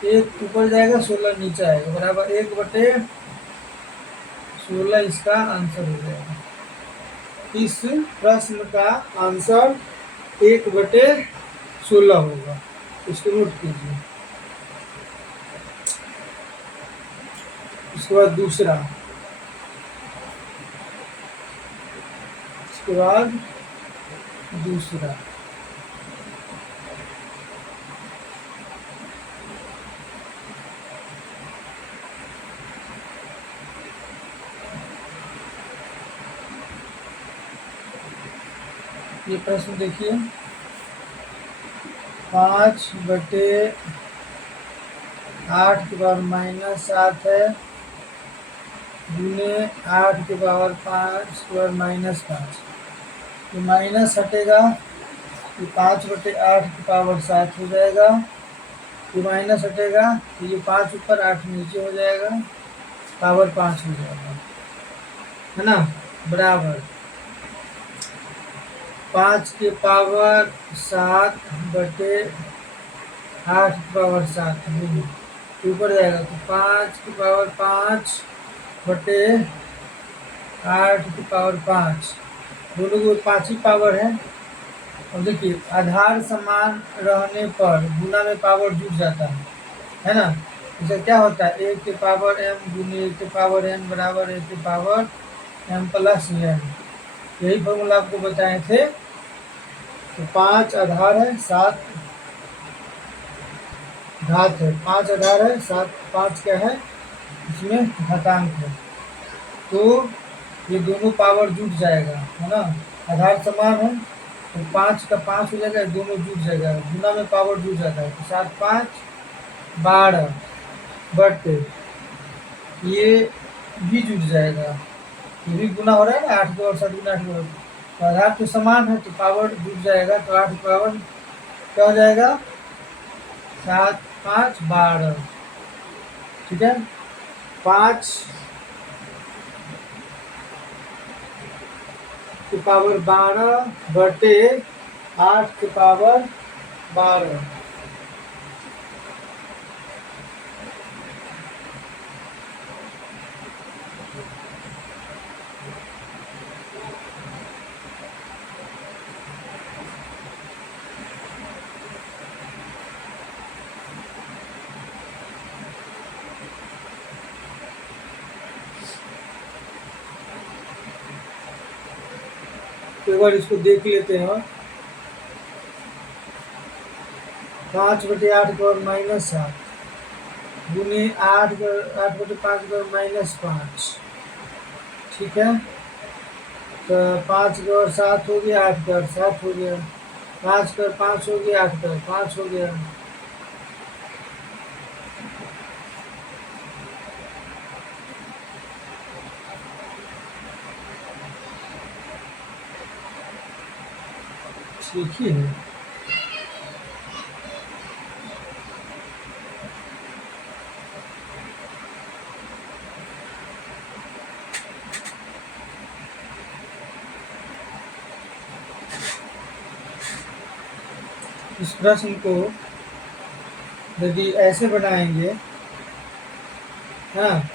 1 ऊपर जाएगा, 16 नीचे आएगा, बराबर 1/16 इसका आंसर हो जाएगा। इस प्रश्न का आंसर 1/16 होगा। इसको नोट कीजिए। इसके बाद दूसरा, इसके बाद दूसरा ये प्रश्न देखिए। 5/8 की पावर -7 है, गुने 8 की पावर 5 और -5, तो माइनस हटेगा ये 5/8 की पावर 7 हो जाएगा। ये माइनस हटेगा तो ये 5 ऊपर 8 नीचे हो जाएगा, पावर 5 हो जाएगा, है ना, बराबर 5 की पावर 7/8 की पावर 7 ऊपर जाएगा तो 5 की पावर 5/8 की पावर 5, दोनों को 5 ही पावर है। और देखिए आधार समान रहने पर गुना में पावर जुड़ जाता है ना। इससे क्या होता है, 1 की पावर m गुनी 1 की पावर n बराबर 1 की पावर m प्लस n। यही फॉर्मूला आपको बताए थे। तो 5 आधार है, 7 घात है, 5 आधार है, 7 5 क्या है, इसमें घातांक है। तो ये दोनों पावर जुट जाएगा, है ना, आधार समान है तो 5 का 5 हो जाएगा, दोनों जुट जाएगा, गुना में पावर जुट जाता है। तो 7 5 12 बट ये भी जुट जाएगा, ये भी गुना हो रहा है ना, 8 और 7 गुना 8 तो आधार तो समान है तो पावर जुट जाएगा। तो 8 पावर क्या हो जाएगा, 7 5 12, ठीक है। 5 की पावर 12/8 की पावर 12। तो एक बार इसको देख लेते हैं। 5/8 की पावर -7 गुने 8/5 की पावर -5, ठीक है। तो 5 की पावर 7 हो गया, 8 की पावर 7 हो गया, 5 की पावर 5 हो गया, 8 की पावर 5 हो गया। ठीक ही है। इस प्रश्न को यदि ऐसे बनाएंगे, हाँ,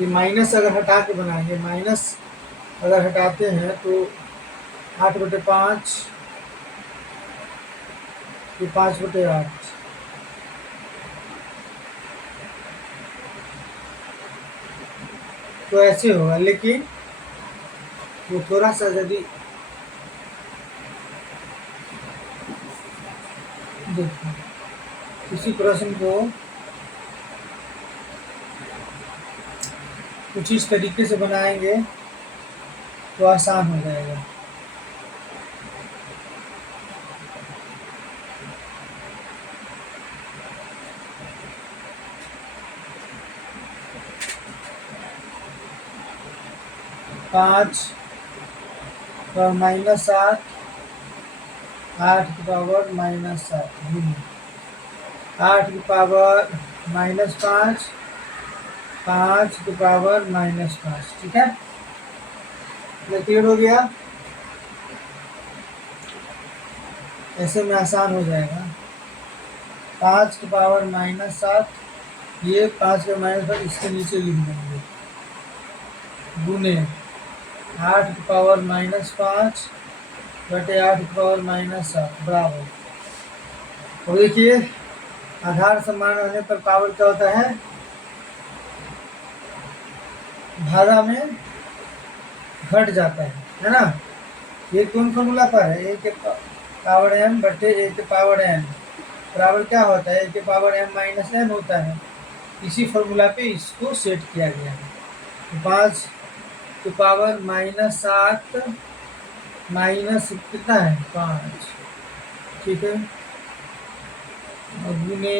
ये माइनस अगर हटा के बनाएंगे, माइनस अगर हटाते हैं तो 8/5 ये 5/8, तो ऐसे होगा। लेकिन वो थोड़ा सा यदि देखो किसी प्रश्न को कुछ इस तरीके से बनाएंगे तो आसान हो जाएगा। पाँच और -7 8 की पावर -7 8 की पावर -5 5 की पावर -5, ठीक है। ये क्लियर हो गया, ऐसे में आसान हो जाएगा। 5 की पावर -7 ये 5 का -5 इसके नीचे लिख देंगे गुने 8 की पावर -5 बटे 8 की पावर -7 बराबर। और देखिए आधार समान रहने पर पावर क्या होता है, भागा में घट जाता है ना। ये कौन फॉर्मूला पर है, ए के पावर m बटे ए के पावर n बराबर क्या होता है, ए के पावर m माइनस n होता है। इसी फॉर्मूला पे इसको सेट किया गया है। तो 5 की पावर -7 माइनस कितना है 5, ठीक है, और गुने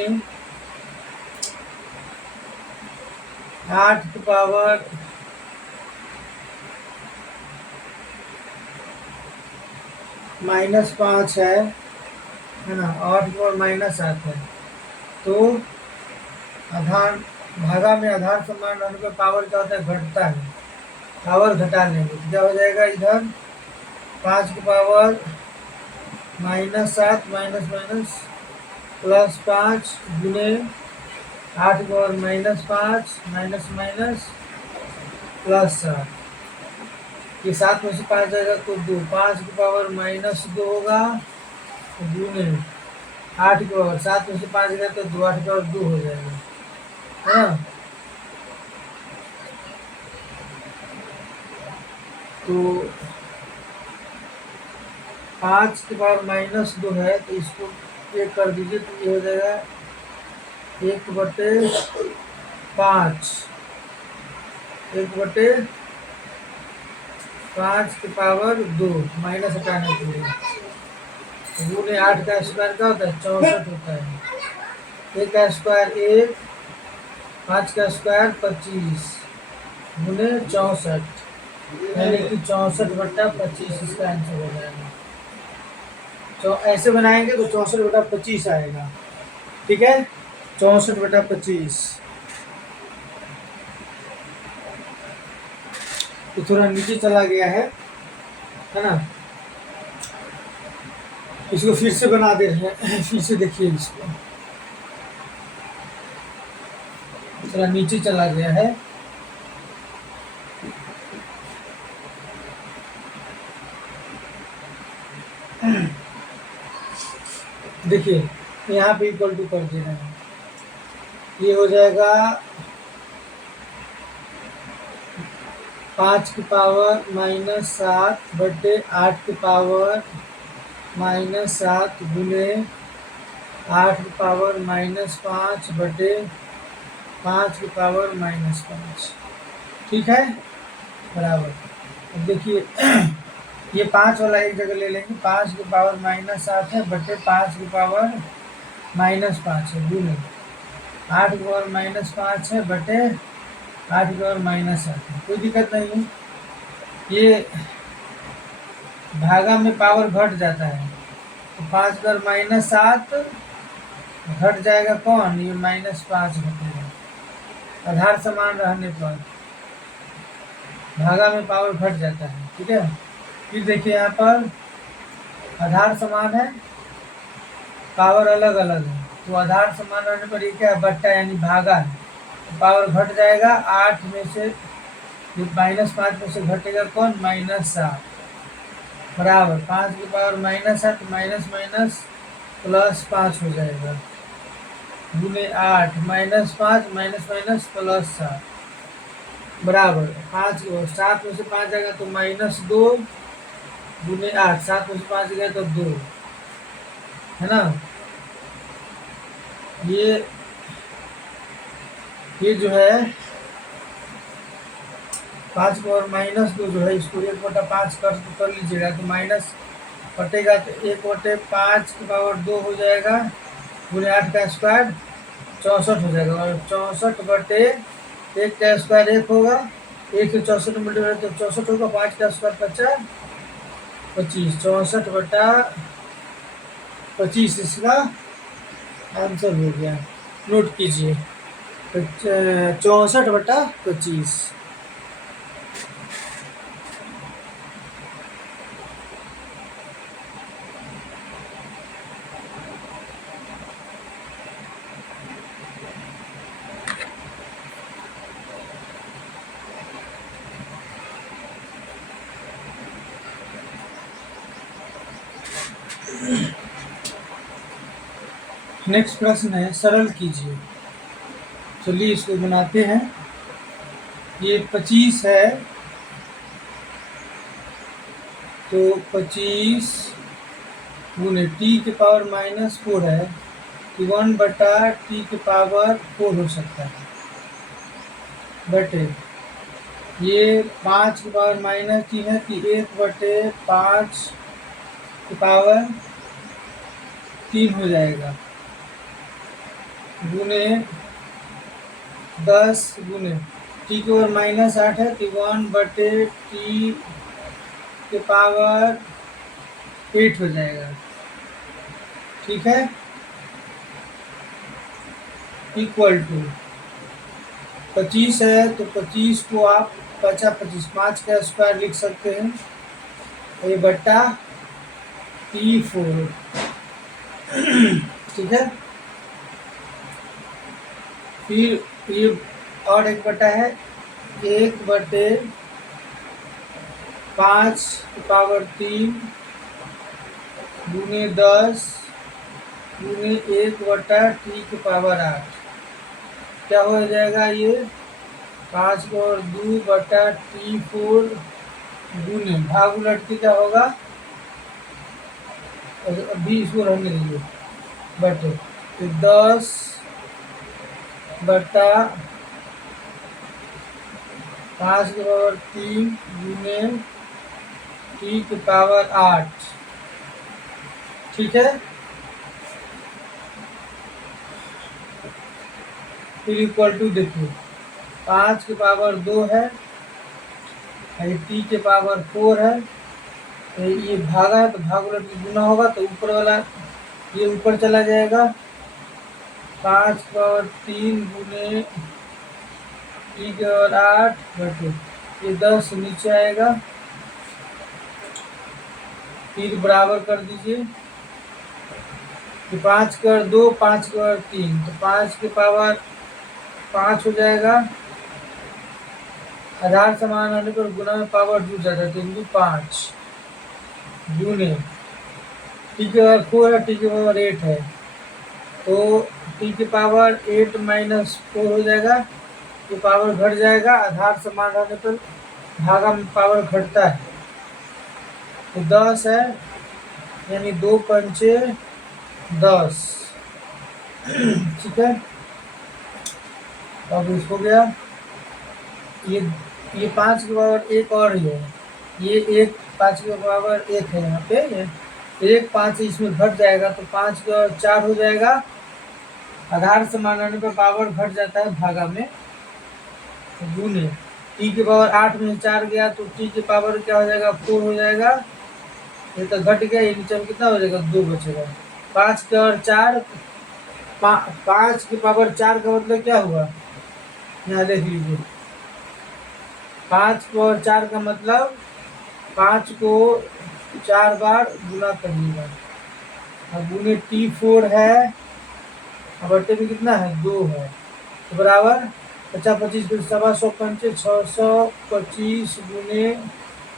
8 की पावर -5 है ना, 8 की पावर -7 है। तो आधार भागा में आधार समान रहने पर पावर क्या होता है, घटता है। पावर घटा लेंगे तो क्या हो जाएगा, इधर 5 की पावर -7 माइनस माइनस +5 गुने 8 की पावर -5 माइनस माइनस +7। ये 7 में से 5 जाएगा तो 2, 5 की पावर -2 होगा गुने 8 की पावर 7 में से 5 गया तो 2, 8 की पावर 2 हो जाएगा, हाँ। तो 5 की पावर -2 है तो इसको 1 कर दीजिए तो ये हो जाएगा 1/5, 1/5 की पावर 2 माइनस हटाने के लिए गुने 8 का स्क्वायर क्या होता है, 64 होता है। 1 का स्क्वायर 1, 5 का स्क्वायर 25 गुने 64, यानी कि 64/25 इसका आंसर हो जाएगा। तो ऐसे बनाएंगे तो 64/25 आएगा, ठीक है, 64/25। तो थोड़ा नीचे चला गया है ना। इसको फिर से बना दे रहे हैं, फिर से देखिए इसको, थोड़ा नीचे चला गया है। देखिए यहाँ पे इक्वल टू कर दे रहे हैं, ये हो जाएगा 5 की पावर -7/8 की पावर -7 गुने 8 की पावर -5/5 की पावर -5, ठीक है, बराबर। अब देखिए ये 5 वाला एक जगह ले लेंगे, 5 की पावर -7 है बटे 5 की पावर -5 है गुने 8 की पावर -5 है बटे 8 की पावर -7 है, कोई दिक्कत नहीं है। ये भागा में पावर घट जाता है तो 5 की पावर -7 घट जाएगा, कौन, ये -5 घटेगा। आधार समान रहने पर भागा में पावर घट जाता है, ठीक है। फिर देखिए यहाँ पर आधार समान है, पावर अलग अलग है, तो आधार समान रहने पर ये क्या है, बट्टा यानी भागा है, तो पावर घट जाएगा। 8 में से -5 में से घटेगा कौन, -7 बराबर 5 की पावर -7 माइनस माइनस +5 हो जाएगा गुने 8 -5 माइनस माइनस +7 बराबर 5 7 में से 5 आएगा तो -2 गुने 8, 7 में से 5 गया तो 2, है ना। ये जो है 5 की पावर -2 जो है इसको 1/5 कर लीजिएगा तो माइनस कटेगा तो 1/5 की पावर 2 हो जाएगा गुने 8 का स्क्वायर 64 हो जाएगा, और 64/1 का स्क्वायर 1 होगा, 1 से 64 मल्टीप्लाई तो 64 होगा, 5 का स्क्वायर 25, 64/25 इसका आंसर हो गया, नोट कीजिए 64/25। नेक्स्ट प्रश्न है, सरल कीजिए। चलिए इसको बनाते हैं। ये 25 है तो 25 गुने टी के पावर -4 है कि 1/t के पावर 4 हो सकता है बटे ये 5 की पावर -3 है कि 1/5 की पावर 3 हो जाएगा गुने 10 गुने टी की पावर -8 है तो 1/t के पावर 8 हो जाएगा। ठीक है, इक्वल टू 25 है तो 25 को आप 25 5 का स्क्वायर लिख सकते हैं, ये बट्टा T4। ठीक है, फिर ये और एक बटा है 1/5 की पावर 3 गुने 10 गुने 1/t की पावर 8। क्या हो जाएगा ये 5 और 2/T4 गुने भाग उलट के क्या होगा, अभी इसको रहने दीजिए, बटे तो 10 बटा 5 की पावर 3 गुने t की पावर 8। ठीक है, फिर इक्वल टू देखिए 5 की पावर 2 है, t की पावर 4 है, तो ये भागा है तो भाग उलट के गुना होगा तो ऊपर वाला ये ऊपर चला जाएगा, 5 पावर 3 गुने t की पावर 8 बटे ये 10 नीचे आएगा, फिर बराबर कर दीजिए कि 5 कर 2 5 कर 3 तो 5 की पावर 5 हो जाएगा, आधार समान होने पर गुना में पावर जुड़ जाता है, 3 × 5 गुने टी की पावर 4 है, टी की पावर 8 है तो टी की पावर 8 - 4 हो जाएगा, ये पावर घट जाएगा, आधार समान रहने पर भागा में पावर घटता है, तो 10 है यानी 2 पंचे 10। ठीक है, अब इसको गया ये 5 की पावर 1 और ही है, ये 1 5 की पावर 1 है, यहाँ पे 1 5 इसमें घट जाएगा तो 5 की पावर 4 हो जाएगा, आधार समान रहने पर पावर घट जाता है भागा में, गुने टी की पावर 8 में 4 गया तो टी की पावर क्या हो जाएगा 4 हो जाएगा, ये तो घट गया, ये नीचे में कितना हो जाएगा 2 बचेगा, 5 की पावर 4 5 की पावर 4 का मतलब क्या हुआ, यहाँ देख लीजिए 5 की पावर 4 का मतलब 5 को 4 बार गुना करिएगा, अब गुने T4 है, अब बट्टे में कितना है 2 है, तो बराबर 50 25 फिर 125 पंचे 625 गुने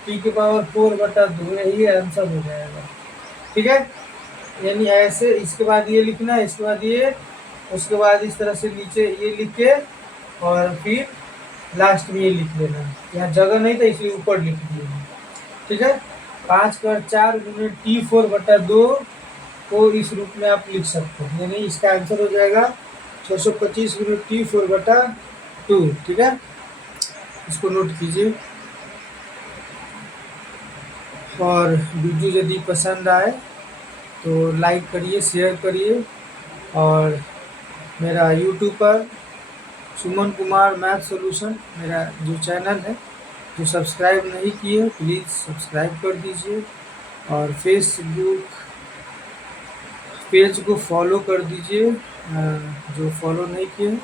टी की पावर 4/2, यही आंसर हो जाएगा। ठीक है, यानी ऐसे इसके बाद ये लिखना है, इसके बाद ये, उसके बाद इस तरह से नीचे ये लिख के और फिर लास्ट में ये लिख लेना, यहाँ जगह नहीं था इसलिए ऊपर लिख दिए। ठीक है, 5 कर 4 गुने T4/2 को इस रूप में आप लिख सकते हैं, यानी इसका आंसर हो जाएगा 625 गुने T4/2। ठीक है, इसको नोट कीजिए, और वीडियो यदि पसंद आए तो लाइक करिए, शेयर करिए, और मेरा यूट्यूब पर सुमन कुमार मैथ सॉल्यूशन मेरा जो चैनल है, जो सब्सक्राइब नहीं किए प्लीज़ सब्सक्राइब कर दीजिए, और फेसबुक पेज को फॉलो कर दीजिए, जो फॉलो नहीं किए।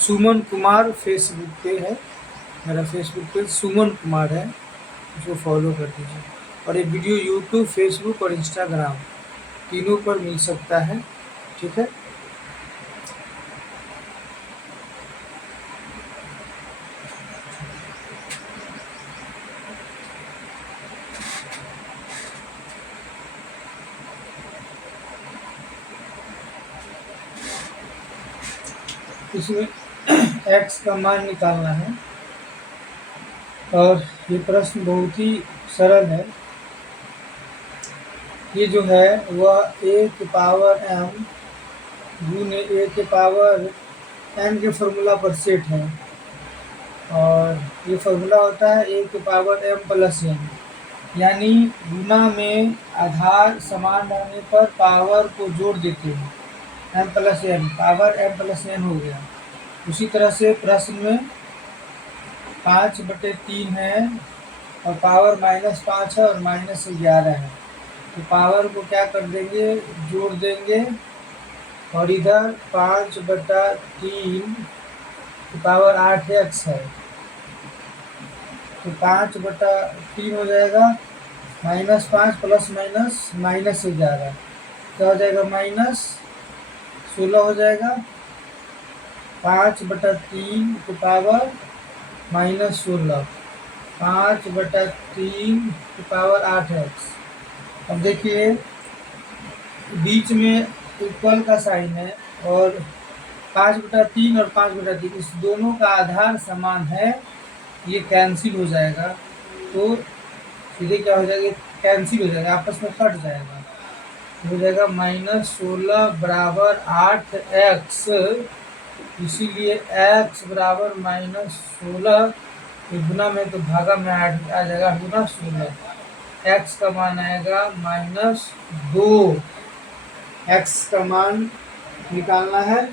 सुमन कुमार फेसबुक पे है, मेरा फेसबुक पेज सुमन कुमार है, उसको फॉलो कर दीजिए, और ये वीडियो यूट्यूब फेसबुक और इंस्टाग्राम तीनों पर मिल सकता है। ठीक है, इसमें x का मान निकालना है, और ये प्रश्न बहुत ही सरल है, ये जो है वह a की पावर m गुने a की पावर n के फॉर्मूला पर सेट है, और ये फॉर्मूला होता है a की पावर m प्लस n, यानी गुना में आधार समान रहने पर पावर को जोड़ देते हैं, m plus n power m plus n हो गया। उसी तरह से प्रश्न में 5/3 है और पावर -5 है और -11 है। तो पावर को क्या कर देंगे, जोड़ देंगे और इधर 5/3 पावर 8x है तो 5/3 हो जाएगा -5 प्लस -11 क्या हो जाएगा, -16 हो जाएगा। 5/3 की पावर -16, 5/3 की पावर 8x। अब देखिए बीच में इक्वल का साइन है और 5/3 और 5/3 इस दोनों का आधार समान है, ये कैंसिल हो जाएगा। तो सीधे क्या हो जाएगा, कैंसिल हो जाएगा, आपस में कट जाएगा, हो जाएगा -16 बराबर 8x। इसीलिए x बराबर -16 गुना में तो भागा में 8 आ जाएगा, गुना 16, x का मान आएगा -2। x का मान निकालना है,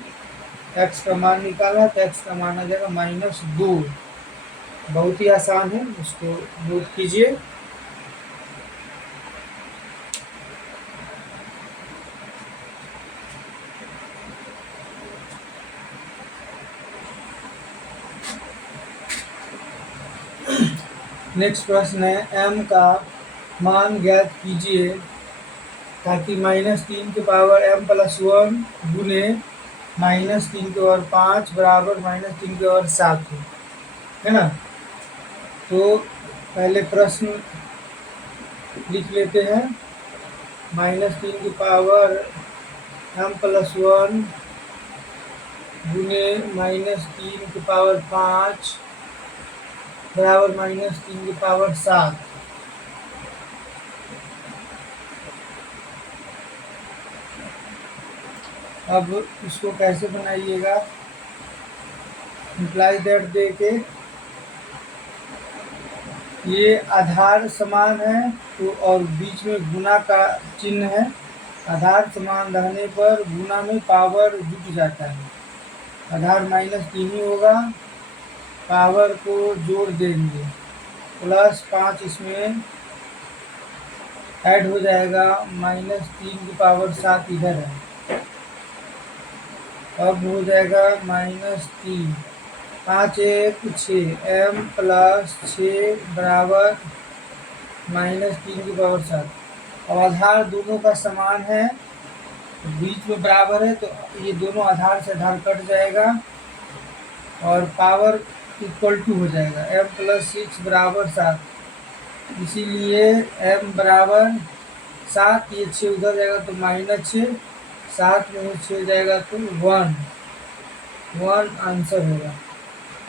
x का मान निकालना है तो x का मान आ जाएगा -2। बहुत ही आसान है, उसको नोट कीजिए। नेक्स्ट प्रश्न है m का मान ज्ञात कीजिए ताकि -3 की पावर m+1 गुने -3 की पावर 5 बराबर -3 की पावर 7 हो, है ना। तो पहले प्रश्न लिख लेते हैं, -3 की पावर m+1 गुने -3 की पावर 5 बराबर -3 की पावर 7। अब इसको कैसे बनाइएगा, इम्प्लाई दैट दे के ये आधार समान है तो और बीच में गुना का चिन्ह है, आधार समान रहने पर गुना में पावर जुट जाता है, आधार -3 ही होगा, पावर को जोड़ देंगे, +5 इसमें ऐड हो जाएगा, -3 की पावर 7 इधर है, अब हो जाएगा -3, 5 1 6 m+6 बराबर -3 की पावर 7। अब आधार दोनों का समान है, बीच में बराबर है तो ये दोनों आधार से आधार कट जाएगा और पावर इक्वल टू हो जाएगा, m+6 बराबर 7, इसीलिए m बराबर 7, ये 6 उधर जाएगा तो -6, 7 में 6 जाएगा तो 1 आंसर होगा।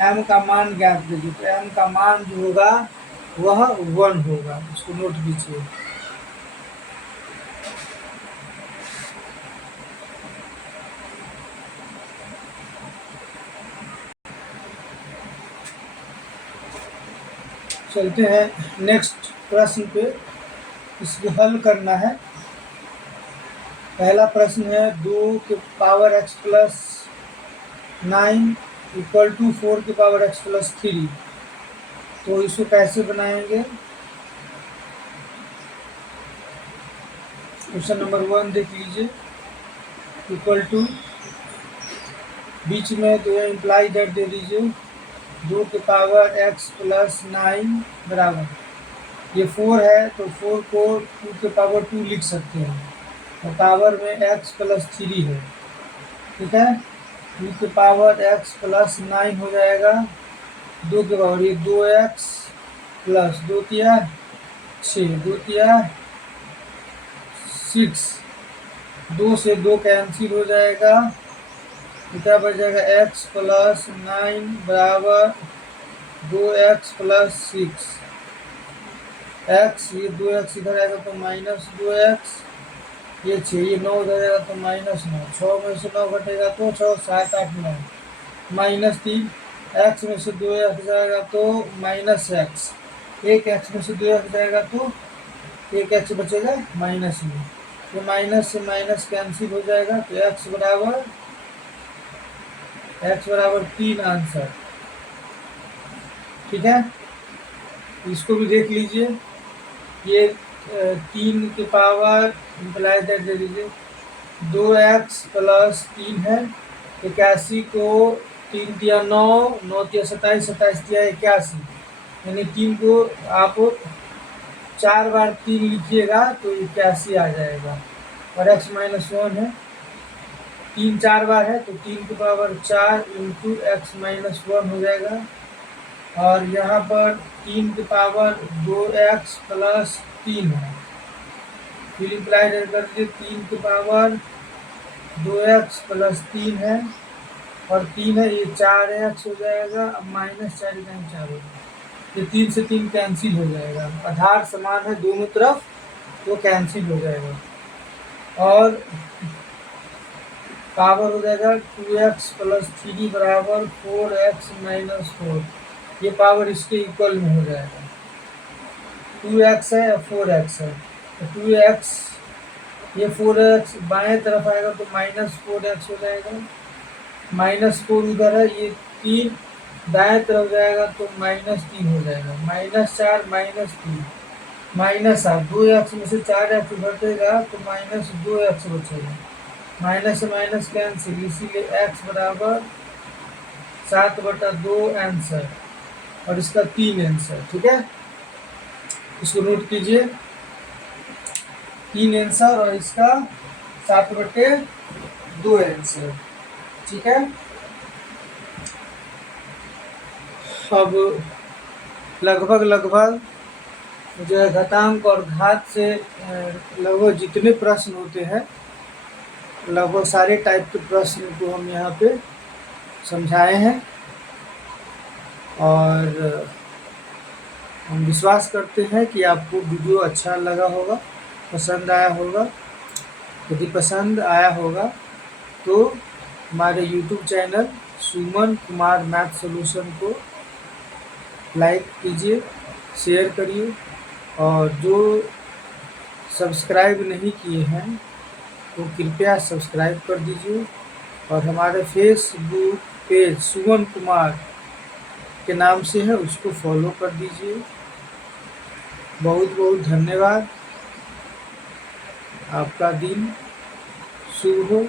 m का मान ज्ञात कीजिए, तो m का मान जो होगा वह 1 होगा, उसको नोट कीजिए। चलते हैं नेक्स्ट प्रश्न पे, इसको हल करना है। पहला प्रश्न है 2 की पावर x+9 इक्वल टू 4 की पावर x+3। तो इसको कैसे बनाएंगे, क्वेश्चन नंबर 1 देख लीजिए, इक्वल टू बीच में तो इम्प्लाई दैट दे दीजिए, 2 की पावर x+9 बराबर, ये 4 है तो 4 को 2 की पावर 2 लिख सकते हैं और पावर में x+3 है, ठीक है। 2 की पावर x+9 हो जाएगा, 2 की पावर ये 2x प्लस 2 तिया 6, 2 तिया 6, 2 से 2 कैंसिल हो जाएगा, क्या बच जाएगा, x+9 बराबर 2x+6, x ये 2x इधर आएगा तो -2x, ये 6 ये 9 उधर आएगा तो -9, 6 में से 9 घटेगा तो 6 7 8 9, -3, x में से 2x जाएगा तो -x, एक x में से 2x जाएगा तो एक x बचेगा माइनस में, तो माइनस से माइनस कैंसिल हो जाएगा, तो x बराबर 3 आंसर। ठीक है, इसको भी देख लीजिए। ये 3 की पावर इम्प्लाई दैट दे दीजिए 2x प्लस 3 है। 81 को 3 दिया 9, 9 दिया 27, 27 दिया 81, यानी 3 को आप 4 बार 3 लिखिएगा तो 81 आ जाएगा। और x माइनस 1 है, 3 4 बार है तो 3 की पावर 4 इंटू एक्स माइनस 1 हो जाएगा। और यहाँ पर 3 की पावर 2x प्लस 3 है, फिर इम्प्लाई कर दीजिए 3 की पावर 2x प्लस 3 है और 3 है, ये 4x हो जाएगा। अब माइनस 4 टाइम 4 होगा, ये 3 से 3 कैंसिल हो जाएगा। आधार समान है दोनों तरफ तो कैंसिल हो जाएगा। और पावर हो जाएगा 2x प्लस 3 बराबर 4x माइनस 4, ये पावर इसके इक्वल में हो जाएगा। 2x है या 4x है, तो 2x ये 4x बाएं तरफ आएगा तो माइनस 4x हो जाएगा। माइनस 4 उधर है, ये 3 दाएं तरफ जाएगा तो माइनस 3 हो जाएगा। माइनस 4 माइनस 3 माइनस 8, 2x में से 4x घटेगा तो माइनस 2x बचेगा। माइनस से माइनस कैंसिल, इसीलिए x बराबर 7/2 आंसर, और इसका 3 आंसर। ठीक है, इसको नोट कीजिए, 3 आंसर और इसका 7/2 आंसर। ठीक है, अब लगभग जो है घातांक और घात से लगभग जितने प्रश्न होते हैं, लगभग सारे टाइप के प्रश्न को हम यहाँ पे समझाए हैं। और हम विश्वास करते हैं कि आपको वीडियो अच्छा लगा होगा, पसंद आया होगा। यदि पसंद आया होगा तो हमारे YouTube channel Suman Kumar math solution को लाइक कीजिए, शेयर करिए, और जो सब्सक्राइब नहीं किए हैं तो कृपया सब्सक्राइब कर दीजिए। और हमारे फेसबुक पेज सुमन कुमार के नाम से है, उसको फॉलो कर दीजिए। बहुत बहुत धन्यवाद, आपका दिन शुभ हो।